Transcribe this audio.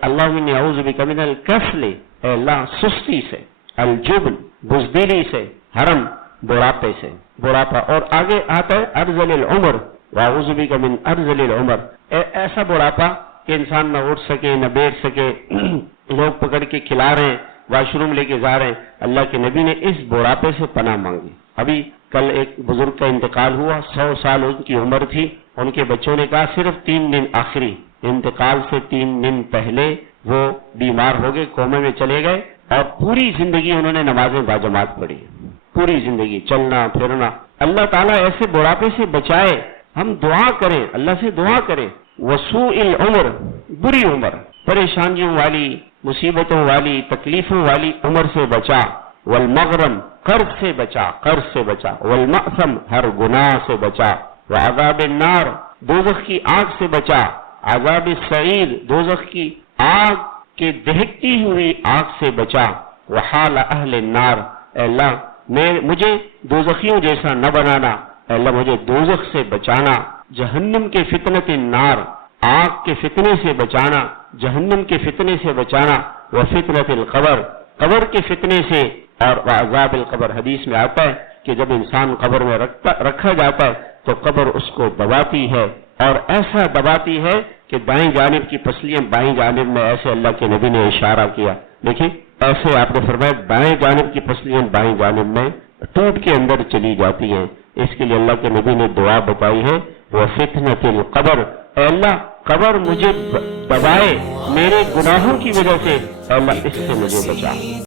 अल्लाहुम्मा इन्नी अऊज़ु बिका मिनल कसली, ए अल्लाह सुस्ती से, अलजुबन बुज़दिली से, हरम बुढ़ापे से, बुढ़ापा। और आगे आता है अर्ज़लिल उम्र व अऊज़ु बिका मिन अर्ज़लिल उम्र, ऐसा बुढ़ापा कि इंसान न उठ सके न बैठ सके, लोग पकड़ के खिला रहे हैं, वॉशरूम लेके जा रहे हैं। अल्लाह के नबी ने इस बुढ़ापे से पनाह मांगी। अभी कल एक बुजुर्ग का इंतकाल हुआ, 100 साल उनकी उम्र थी। उनके बच्चों ने कहा सिर्फ 3 दिन आखिरी इंतकाल से 3 दिन पहले वो बीमार हो गए, कोमे में चले गए, और पूरी जिंदगी उन्होंने नमाजें बाजमात पढ़ी, पूरी जिंदगी चलना फिरना। अल्लाह ताला ऐसे बुढ़ापे से बचाए। हम दुआ करें, अल्लाह से दुआ करें। वसूइल उम्र, बुरी उम्र, परेशानियों वाली, मुसीबतों वाली, तकलीफों वाली उम्र से बचा। वल मगरम, कर्ज से बचा, कर्ज से बचा। वल मअसम, हर गुनाह से बचा। व अज़ाब नार, दोज़ख की आग से बचा। अज़ाब सईद, दोज़ख की आग के दहकती हुई आग से बचा। व हाल अहले नार, अल्लाह मुझे दोज़खियों जैसा न बनाना, अल्लाह मुझे दोज़ख से बचाना। जहन्नम के फितनत नार, आग के फितने से बचाना, जहन्नम के फितने से बचाना। व फितनतिल कब्र, कब्र के फितने से। और अज़ाबिल कब्र, हदीस में आता है कि जब इंसान कब्र में रखा जाता है तो कब्र उसको दबाती है, और ऐसा दबाती है कि दाएं जानिब की पसलियां बाएं जानिब में, ऐसे अल्लाह के नबी ने इशारा किया। देखिए ऐसे आपने फरमाया दाएं जानिब की पसलियां बाएं जानिब में टूट के अंदर चली जाती हैं। इसके लिए अल्लाह के नबी ने दुआ बताई है, वो फितनतिल कब्र, अल्लाह कब्र मुझे दबाए मेरे गुनाहों की वजह से, अल्लाह इससे मुझे बचा।